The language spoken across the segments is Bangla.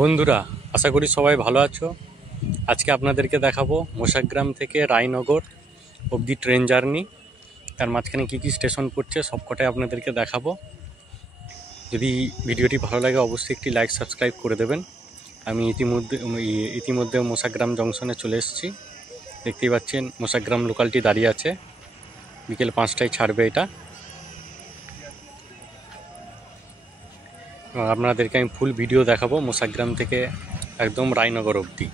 বন্ধুরা, আশা করি সবাই ভালো আছো। আজকে আপনাদেরকে দেখাবো মোশাগ্রাম থেকে রায়নগর অবধি ট্রেন জার্নি। তার মাঝখানে কী কী স্টেশন পড়ছে সবকটাই আপনাদেরকে দেখাবো। যদি ভিডিওটি ভালো লাগে অবশ্যই একটি লাইক সাবস্ক্রাইব করে দেবেন। আমি ইতিমধ্যে মোশাগ্রাম জংশনে চলে এসেছি। দেখতেই পাচ্ছেন মোশাগ্রাম লোকালটি দাঁড়িয়ে আছে। বিকেল 5টায় ছাড়বে এটা। আপনাদেরকে আমি ফুল ভিডিও দেখাবো মোশাগ্রাম থেকে একদম রায়নগর অবধি।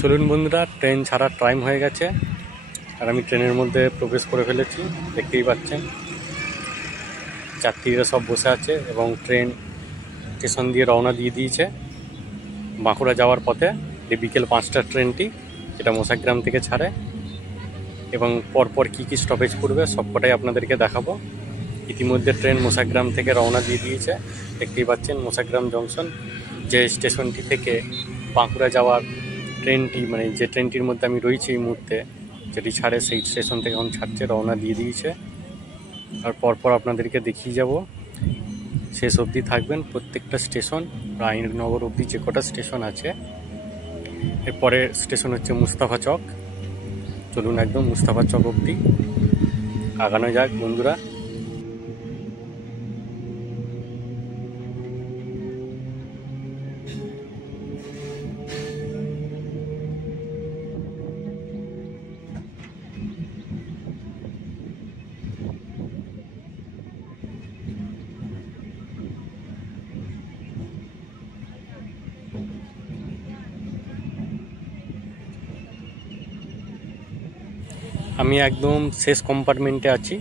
চলুন বন্ধুরা, ট্রেন ছাড়ার টাইম হয়ে গেছে আর আমি ট্রেনের মধ্যে প্রবেশ করে ফেলেছি। দেখতেই পাচ্ছেন যাত্রীরা সব বসে আছে এবং ট্রেন স্টেশন দিয়ে রওনা দিয়ে দিয়েছে বাঁকুড়া যাওয়ার পথে। এই বিকেল 5টার ট্রেনটি, যেটা মোশাগ্রাম থেকে ছাড়ে, এবং পরপর কী কী স্টপেজ পড়বে সবকটাই আপনাদেরকে দেখাবো। ইতিমধ্যে ট্রেন মোশাগ্রাম থেকে রওনা দিয়ে দিয়েছে। দেখতেই পাচ্ছেন মোশাগ্রাম জংশন, যে স্টেশনটি থেকে বাঁকুড়া যাওয়ার ট্রেনটি, মানে যে ট্রেনটির মধ্যে আমি রয়েছি এই মুহূর্তে, যেটি ছাড়ে সেই স্টেশন থেকে এখন ছাড়ছে, রওনা দিয়ে দিয়েছে। আর পরপর আপনাদেরকে দেখিয়ে যাব। শেষ অবধি থাকবেন। প্রত্যেকটা স্টেশন রায়নগর অবধি যে কটা স্টেশন আছে, এরপরে স্টেশন হচ্ছে মুস্তাফা চক। চলুন একদম মুস্তাফা চক অবধি আগানো যাক বন্ধুরা। আমি একদম শেষ কম্পার্টমেন্টে আছি।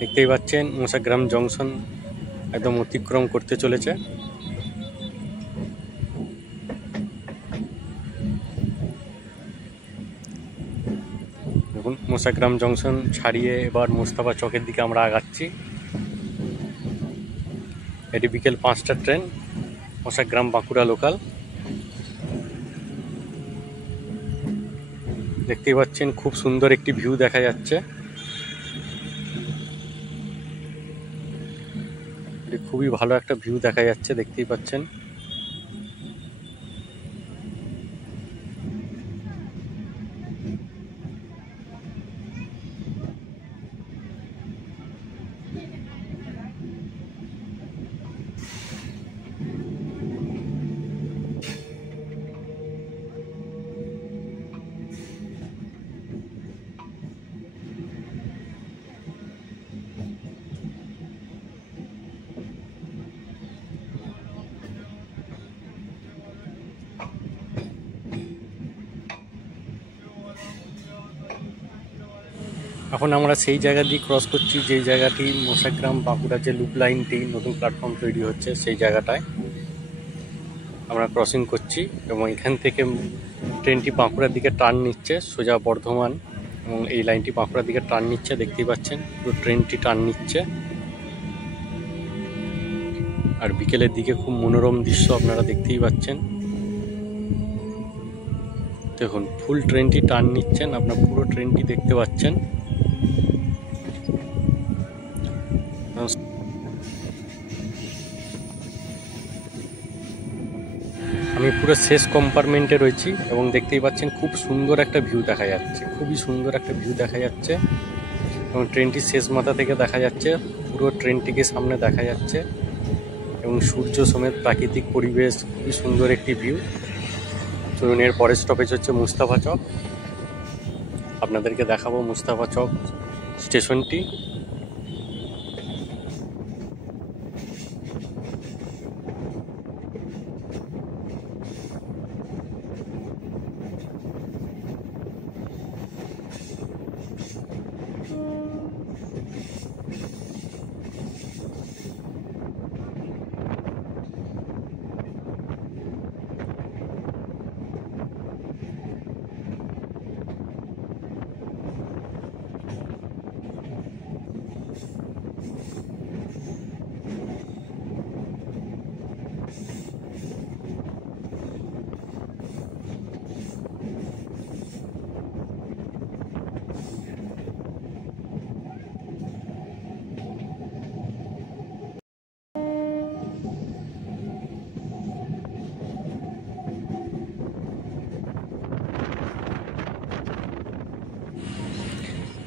দেখতেই পাচ্ছেন মোশাগ্রাম জংশন একদম অতিক্রম করতে চলেছে। দেখুন মোশাগ্রাম জংশন ছাড়িয়ে এবার মুস্তাফা চকের দিকে আমরা আগাচ্ছি। এটি বিকেল 5টার ট্রেন, মোশাগ্রাম বাঁকুড়া লোকাল। দেখতেই পাচ্ছেন খুব সুন্দর একটি ভিউ দেখা যাচ্ছে। খুবই ভালো একটা ভিউ দেখা যাচ্ছে, দেখতেই পাচ্ছেন। এখন আমরা সেই জায়গা দিয়ে ক্রস করছি, যেই জায়গাটি মোশাগ্রাম বাঁকুড়া যে লুপ লাইনটি নতুন প্ল্যাটফর্ম তৈরি হচ্ছে, সেই জায়গাটায় আমরা ক্রসিং করছি। এবং এখান থেকে ট্রেনটি বাঁকুড়ার দিকে টার্ন নিচ্ছে সোজা বর্ধমান, এবং এই লাইনটি বাঁকুড়ার দিকে টার্ন নিচ্ছে। দেখতেই পাচ্ছেন পুরো ট্রেনটি টার্ন নিচ্ছে। আর বিকেলের দিকে খুব মনোরম দৃশ্য আপনারা দেখতেই পাচ্ছেন। দেখুন ফুল ট্রেনটি টার্ন নিচ্ছেন, আপনার পুরো ট্রেনটি দেখতে পাচ্ছেন। আমি পুরো শেষ কম্পার্টমেন্টে রয়েছি এবং দেখতেই পাচ্ছেন খুব সুন্দর একটা ভিউ দেখা যাচ্ছে, খুবই সুন্দর একটা ভিউ দেখা যাচ্ছে। এবং ট্রেনটি শেষ মাথা থেকে দেখা যাচ্ছে, পুরো ট্রেনটিকে সামনে দেখা যাচ্ছে এবং সূর্য সমেত প্রাকৃতিক পরিবেশ, খুবই সুন্দর একটি ভিউ। চলুন এর পরের স্টপেজ হচ্ছে মুস্তাফা চক। আপনাদেরকে দেখাবো মুস্তাফা চক স্টেশনটি।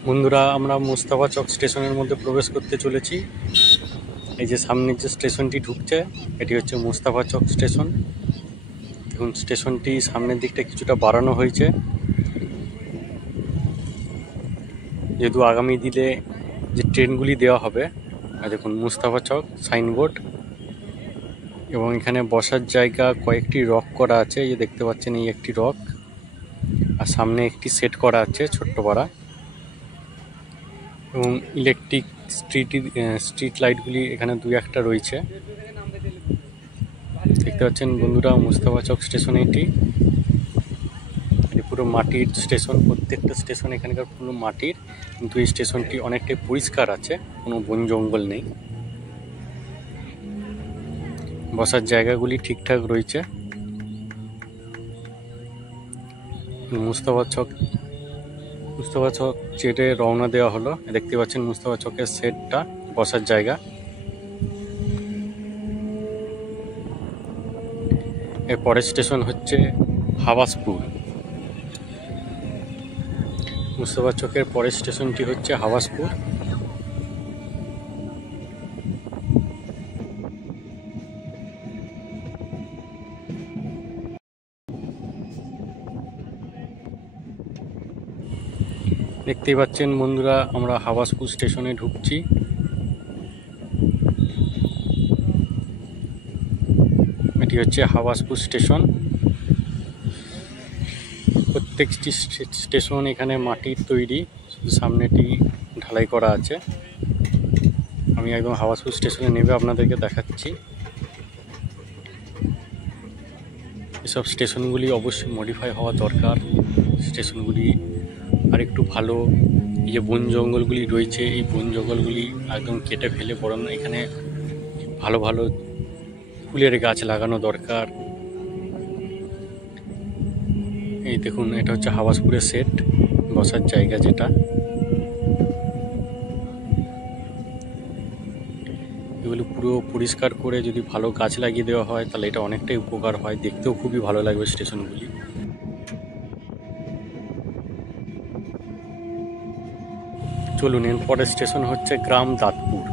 বন্ধুরা, আমরা মুস্তাফা চক স্টেশনের মধ্যে প্রবেশ করতে চলেছি। এই যে সামনের যে স্টেশনটি ঢুকছে, এটি হচ্ছে মুস্তাফা চক স্টেশন। দেখুন, স্টেশনটি সামনের দিকটা কিছুটা বাড়ানো হয়েছে, যেহেতু আগামী দিনে যে ট্রেনগুলি দেওয়া হবে। আর দেখুন মুস্তাফা চক সাইনবোর্ড, এবং এখানে বসার জায়গা কয়েকটি রক করা আছে। এই যে দেখতে পাচ্ছেন, এই একটি রক, আর সামনে একটি সেট করা আছে ছোট্ট পাড়া, এবং ইলেকট্রিক স্ট্রিট লাইটগুলি এখানে দুই একটা রয়েছে। দেখতে পাচ্ছেন বন্ধুরা, মুস্তাফা চক স্টেশন এটি পুরো মাটির স্টেশন। প্রত্যেকটা স্টেশন এখানকার পুরো মাটির, কিন্তু এই স্টেশনটি অনেকটাই পরিষ্কার আছে, কোনো বন জঙ্গল নেই। বসার জায়গাগুলি ঠিকঠাক রয়েছে। মুস্তাফা চক ছেড়ে রওনা দেওয়া হলো। দেখতে পাচ্ছেন মুস্তাফা চকের সেটটা, বসার জায়গা। এর পরের স্টেশন হচ্ছে হাওয়াসপুর। মুস্তাফা চকের পরের স্টেশনটি হচ্ছে হাওয়াসপুর। দেখতেই পাচ্ছেন বন্ধুরা, আমরা হাওয়াসপুর স্টেশনে ঢুকছি। এটি হচ্ছে হাওয়াসপুর স্টেশন। প্রত্যেকটি স্টেশন এখানে মাটির তৈরি, শুধু সামনেটি ঢালাই করা আছে। আমি একদম হাওয়াসপুর স্টেশনে নেমে আপনাদেরকে দেখাচ্ছি। এসব স্টেশনগুলি অবশ্যই মডিফাই হওয়া দরকার। স্টেশনগুলি আর একটু ভালো, এই যে বন জঙ্গলগুলি রয়েছে, এই বন জঙ্গলগুলি একদম কেটে ফেলে বরং এখানে ভালো ভালো ফুলের গাছ লাগানো দরকার। এই দেখুন, এটা হচ্ছে হাওয়াসপুরের সেট, বসার জায়গা যেটা। এগুলো পুরো পরিষ্কার করে যদি ভালো গাছ লাগিয়ে দেওয়া হয়, তাহলে এটা অনেকটাই উপকার হয়, দেখতেও খুবই ভালো লাগবে স্টেশনগুলি। চলুন, এরপরের স্টেশন হচ্ছে গ্রাম দাঁতপুর।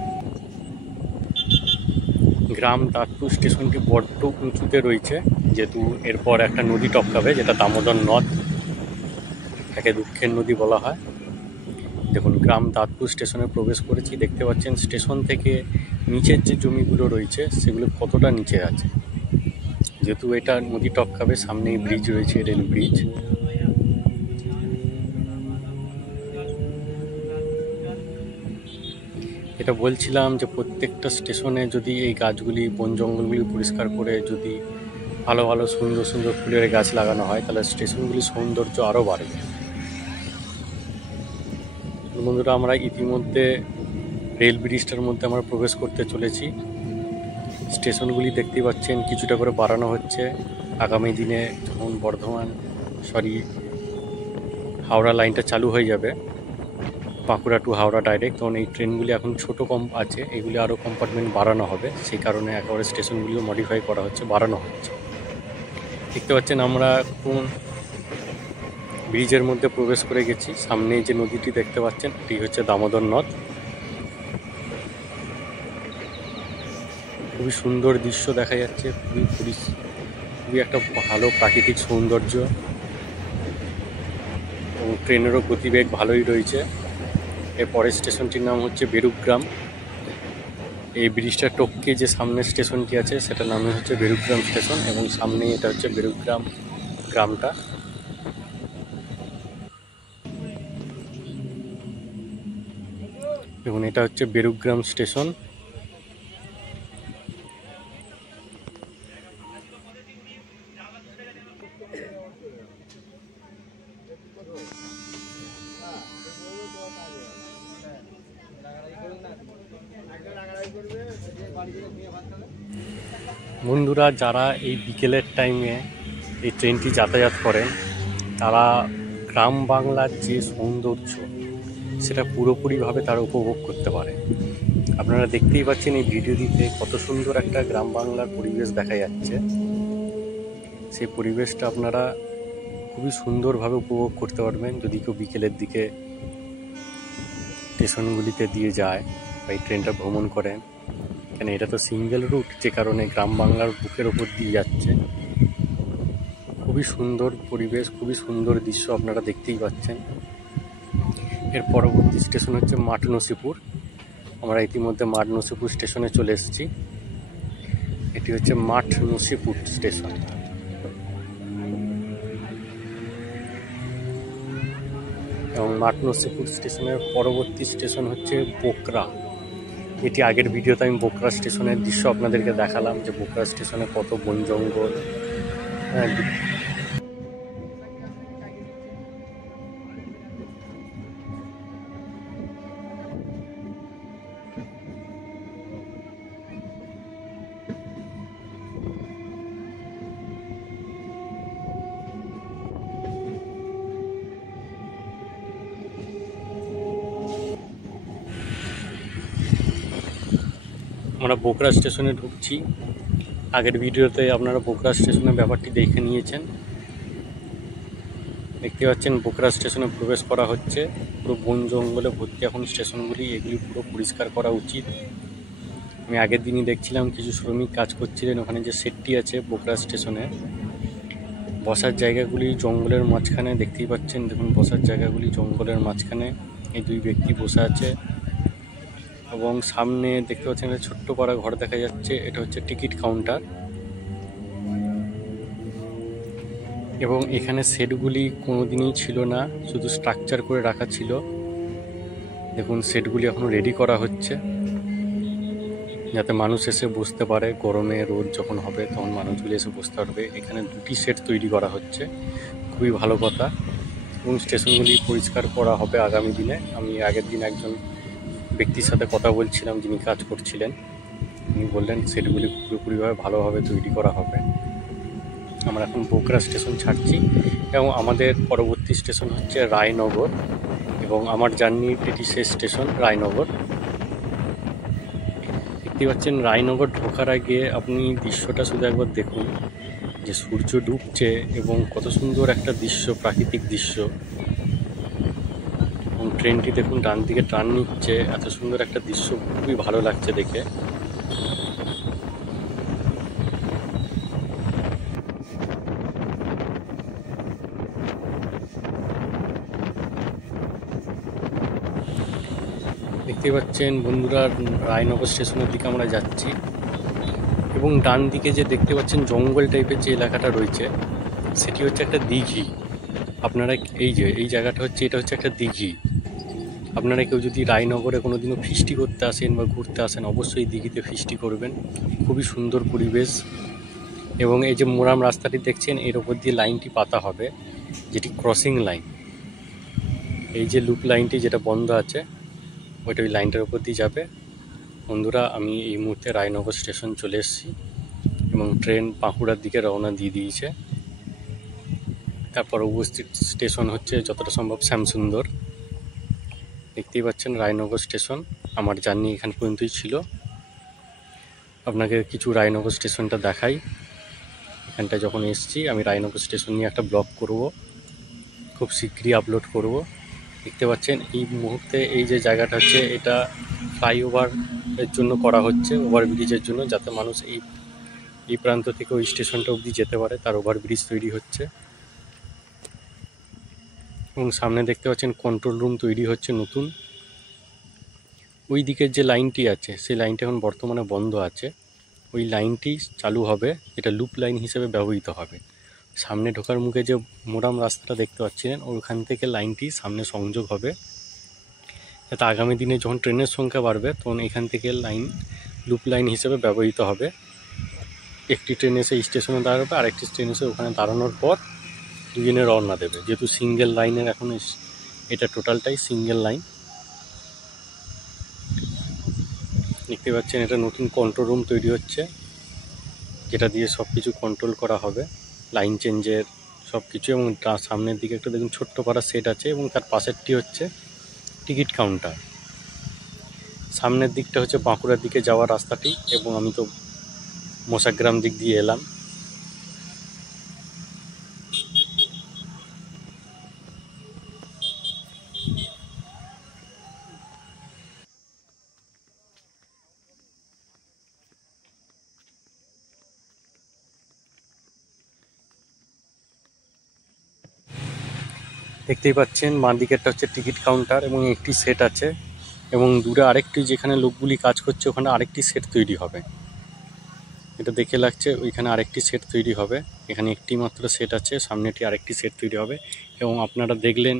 গ্রাম দাঁতপুর স্টেশনটি বড্ড উঁচুতে রয়েছে, যেহেতু এরপর একটা নদী টপকাবে, যেটা দামোদর নদ, একে দুঃখের নদী বলা হয়। দেখুন, গ্রাম দাঁতপুর স্টেশনে প্রবেশ করেছি। দেখতে পাচ্ছেন স্টেশন থেকে নিচের যে জমিগুলো রয়েছে সেগুলো কতটা নিচে আছে, যেহেতু এটা নদী টপকাবে। সামনেই ব্রিজ রয়েছে, রেল ব্রিজ। এটা বলছিলাম যে প্রত্যেকটা স্টেশনে যদি এই গাছগুলি, বন জঙ্গলগুলি পরিষ্কার করে যদি ভালো ভালো সুন্দর সুন্দর ফুলের গাছ লাগানো হয়, তাহলে স্টেশনগুলির সৌন্দর্য আরও বাড়বে। বন্ধুরা, আমরা ইতিমধ্যে রেল ব্রিজটার মধ্যে আমরা প্রবেশ করতে চলেছি। স্টেশনগুলি দেখতে পাচ্ছেন কিছুটা করে বাড়ানো হচ্ছে। আগামী দিনে যখন হাওড়া লাইনটা চালু হয়ে যাবে, বাঁকুড়া টু হাওড়া ডাইরেক্ট, তখন এই ট্রেনগুলি এখন ছোটো কম আছে, এগুলি আরও কম্পার্টমেন্ট বাড়ানো হবে। সেই কারণে একেবারে স্টেশনগুলিও মডিফাই করা হচ্ছে, বাড়ানো হচ্ছে। দেখতে পাচ্ছেন আমরা কোন ব্রিজের মধ্যে প্রবেশ করে গেছি। সামনে যে নদীটি দেখতে পাচ্ছেন, এটি হচ্ছে দামোদর নদ। খুবই সুন্দর দৃশ্য দেখা যাচ্ছে, খুবই একটা ভালো প্রাকৃতিক সৌন্দর্য, এবং ট্রেনেরও গতিবেগ ভালোই রয়েছে। এর পরের স্টেশনটির নাম হচ্ছে বেরুগ্রাম। এই ব্রিজটা টপকে যে সামনের স্টেশনটি আছে, সেটার নাম হচ্ছে বেরুগ্রাম স্টেশন, এবং সামনেই এটা হচ্ছে বেরুগ্রাম গ্রামটা। দেখুন, এটা হচ্ছে বেরুগ্রাম স্টেশন। বন্ধুরা, যারা এই বিকেলের টাইমে এই ট্রেনটি যাতায়াত করেন, তারা গ্রাম বাংলার যে সৌন্দর্য, সেটা পুরোপুরিভাবে তারা উপভোগ করতে পারে। আপনারা দেখতেই পাচ্ছেন এই ভিডিওটিতে কত সুন্দর একটা গ্রাম বাংলার পরিবেশ দেখা যাচ্ছে। সেই পরিবেশটা আপনারা খুবই সুন্দরভাবে উপভোগ করতে পারবেন যদি কেউ বিকেলের দিকে স্টেশনগুলিতে দিয়ে যায় বা এই ট্রেনটা ভ্রমণ করেন, কেন এটা তো সিঙ্গেল রুট, যে কারণে গ্রাম বাংলার বুকের ওপর দিয়ে যাচ্ছে। খুবই সুন্দর পরিবেশ, খুবই সুন্দর দৃশ্য আপনারা দেখতেই পাচ্ছেন। এর পরবর্তী স্টেশন হচ্ছে মাঠ নসিপুর। আমরা ইতিমধ্যে মাঠ নসিপুর স্টেশনে চলে এসেছি। এটি হচ্ছে মাঠ নসিপুর স্টেশন। এবং মাঠ নসিপুর স্টেশনের পরবর্তী স্টেশন হচ্ছে বোকরা। এটি আগের ভিডিওতে আমি বোকরা স্টেশনের দৃশ্য আপনাদেরকে দেখালাম, যে বোকরা স্টেশনে কত বন জঙ্গল। আমরা বোকরা স্টেশনে ঢুকছি। আগের ভিডিওতে আপনারা বোকরা স্টেশনের ব্যাপারটি দেখে নিয়েছেন। দেখতে পাচ্ছেন বোকরা স্টেশনে প্রবেশ করা হচ্ছে। পুরো বন জঙ্গলে ভর্তি এখন স্টেশনগুলি, এগুলি পুরো পরিষ্কার করা উচিত। আমি আগের দিনই দেখছিলাম কিছু শ্রমিক কাজ করছিলেন ওখানে, যে সেটটি আছে বোকরা স্টেশনে। বসার জায়গাগুলি জঙ্গলের মাঝখানে দেখতেই পাচ্ছেন। দেখুন বসার জায়গাগুলি জঙ্গলের মাঝখানে এই দুই ব্যক্তি বসে আছে। এবং সামনে দেখতে পাচ্ছেন একটা ছোট্ট পাড়া ঘর দেখা যাচ্ছে, এটা হচ্ছে টিকিট কাউন্টার। এবং এখানে সেটগুলি কোনোদিনই ছিল না, শুধু স্ট্রাকচার করে রাখা ছিল। দেখুন সেটগুলি এখন রেডি করা হচ্ছে, যাতে মানুষ এসে বসতে পারে। গরমে রোদ যখন হবে তখন মানুষগুলি এসে বসতে পারবে। এখানে দুটি সেট তৈরি করা হচ্ছে, খুবই ভালো কথা। এবং স্টেশনগুলি পরিষ্কার করা হবে আগামী দিনে। আমি আগের দিন একজন ব্যক্তির সাথে কথা বলছিলাম যিনি কাজ করছিলেন, উনি বললেন সেটগুলি পুরোপুরিভাবে ভালোভাবে তৈরি করা হবে। আমরা এখন বোকরা স্টেশন ছাড়ছি এবং আমাদের পরবর্তী স্টেশন হচ্ছে রায়নগর। এবং আমার জার্নির এটি শেষ স্টেশন রায়নগর। দেখতে পাচ্ছেন রায়নগর ঢোকার আগে আপনি দৃশ্যটা শুধু একবার দেখুন, যে সূর্য ডুবছে এবং কত সুন্দর একটা দৃশ্য, প্রাকৃতিক দৃশ্য। এবং ট্রেনটি দেখুন ডান দিকে টার্ন নিচ্ছে, এত সুন্দর একটা দৃশ্য, খুবই ভালো লাগছে দেখে। দেখতে পাচ্ছেন বন্ধুরা, রায়নগর স্টেশনের দিকে আমরা যাচ্ছি। এবং ডান দিকে যে দেখতে পাচ্ছেন জঙ্গল টাইপের যে এলাকাটা রয়েছে, সেটি হচ্ছে একটা দিঘি। আপনারা এই জায়গাটা হচ্ছে, এটা হচ্ছে একটা দিঘি। আপনারা কেউ যদি রায়নগরে কোনো দিনও ফিস্টি করতে আসেন বা ঘুরতে আসেন, অবশ্যই দিঘিতে ফিস্টি করবেন। খুবই সুন্দর পরিবেশ। এবং এই যে মোরাম রাস্তাটি দেখছেন, এর ওপর দিয়ে লাইনটি পাতা হবে, যেটি ক্রসিং লাইন। এই যে লুপ লাইনটি যেটা বন্ধ আছে, ওইটা ওই লাইনটার উপর দিয়ে যাবে। বন্ধুরা, আমি এই মুহূর্তে রায়নগর স্টেশন চলে এসেছি এবং ট্রেন বাঁকুড়ার দিকে রওনা দিয়ে দিয়েছে। তারপর উপস্থিত স্টেশন হচ্ছে যতটা সম্ভব শ্যামসুন্দর। দেখতেই পাচ্ছেন রায়নগর স্টেশন। আমার জার্নি এখান পর্যন্তই ছিল। আপনাকে কিছু রায়নগর স্টেশনটা দেখাই। এখানটা যখন এসেছি, আমি রায়নগর স্টেশন নিয়ে একটা ব্লগ করব, খুব শীঘ্রই আপলোড করব। দেখতে পাচ্ছেন এই মুহূর্তে এই যে জায়গাটা হচ্ছে, এটা ফ্লাইওভার এর জন্য করা হচ্ছে, ওভারব্রিজের জন্য, যাতে মানুষ এই প্রান্ত থেকে ওই স্টেশনটা অবধি যেতে পারে, তার ওভারব্রিজ তৈরি হচ্ছে। এবং সামনে দেখতে পাচ্ছেন কন্ট্রোল রুম তৈরি হচ্ছে নতুন। ওই দিকের যে লাইনটি আছে, সেই লাইনটি এখন বর্তমানে বন্ধ আছে। ওই লাইনটি চালু হবে, এটা লুপ লাইন হিসেবে ব্যবহৃত হবে। সামনে ঢোকার মুখে যে মোরাম রাস্তাটা দেখতে পাচ্ছিলেন, ওখান থেকে লাইনটি সামনে সংযোগ হবে, যাতে আগামী দিনে যখন ট্রেনের সংখ্যা বাড়বে তখন এখান থেকে লাইন লুপ লাইন হিসেবে ব্যবহৃত হবে। একটি ট্রেন এসে স্টেশনে দাঁড়াবে, আরেকটি ট্রেন এসে ওখানে দাঁড়ানোর পর দুজনে রওনা দেবে। যেহেতু সিঙ্গেল লাইনের এখন এটা টোটালটাই সিঙ্গেল লাইন। দেখতে পাচ্ছেন এটা নতুন কন্ট্রোল রুম তৈরি হচ্ছে, যেটা দিয়ে সব কিছু কন্ট্রোল করা হবে, লাইন চেঞ্জের সব কিছু। এবং সামনের দিকে একটা দেখুন ছোট্ট পাড়া সেট আছে, এবং তার পাশেরটি হচ্ছে টিকিট কাউন্টার। সামনের দিকটা হচ্ছে বাঁকুড়ার দিকে যাওয়ার রাস্তাটি, এবং আমি তো মোসাগ্রাম দিক দিয়ে এলাম। দেখতেই পাচ্ছেন বাঁ দিকেরটা হচ্ছে টিকিট কাউন্টার এবং একটি সেট আছে এবং দূরে আরেকটি যেখানে লোকগুলি কাজ করছে ওখানে আরেকটি সেট তৈরি হবে। এটা দেখে লাগছে ওইখানে আরেকটি সেট তৈরি হবে, এখানে একটি মাত্র সেট আছে, সামনেটি আরেকটি সেট তৈরি হবে। এবং আপনারা দেখলেন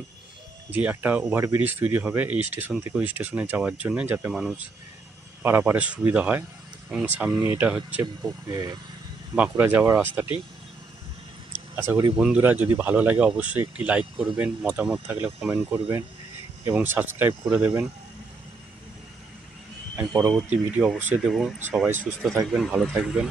যে একটা ওভারব্রিজ তৈরি হবে এই স্টেশন থেকে ওই স্টেশনে যাওয়ার জন্য, যাতে মানুষ পারাপারের সুবিধা হয়। এবং সামনে এটা হচ্ছে বাঁকুড়া যাওয়ার রাস্তাটি। আশা করি বন্ধুরা যদি ভালো লাগে অবশ্যই একটি লাইক করবেন, মতামত থাকলে কমেন্ট করবেন এবং সাবস্ক্রাইব করে দেবেন। আমি পরবর্তী ভিডিও অবশ্যই দেবো। সবাই সুস্থ থাকবেন, ভালো থাকবেন।